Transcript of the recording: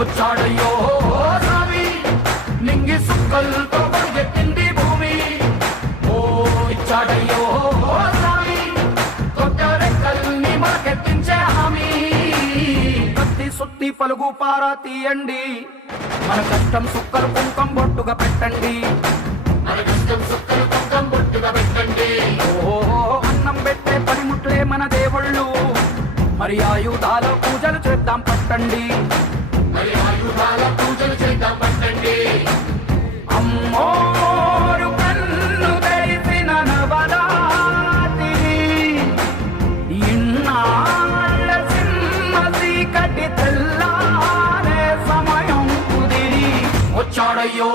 వచ్చాడయ్యో స్వామి నింగి సుక్కలతో పరిగెత్తింది భూమి ఓ ఇచ్చాడయ్యో స్వామి కొత్త రెక్కల్ని మనకెత్తించే హామీ కత్తి సుత్తి పలుగు పారా తీయండి మన కష్టం సుక్కలు కుంకం బొట్టుగా పెట్టండి ఓ అన్నం పెట్టే పనిముట్లే మన దేవుళ్ళు మరి ఆయుధాల పూజలు చేద్దాం పట్టండి అమ్మోరు కన్ను తెరిసిన నవరాత్రి ఇన్నాళ్ళ సింహ చీకటి తెల్లారే సమయం కుదిరి వచ్చాడయ్యో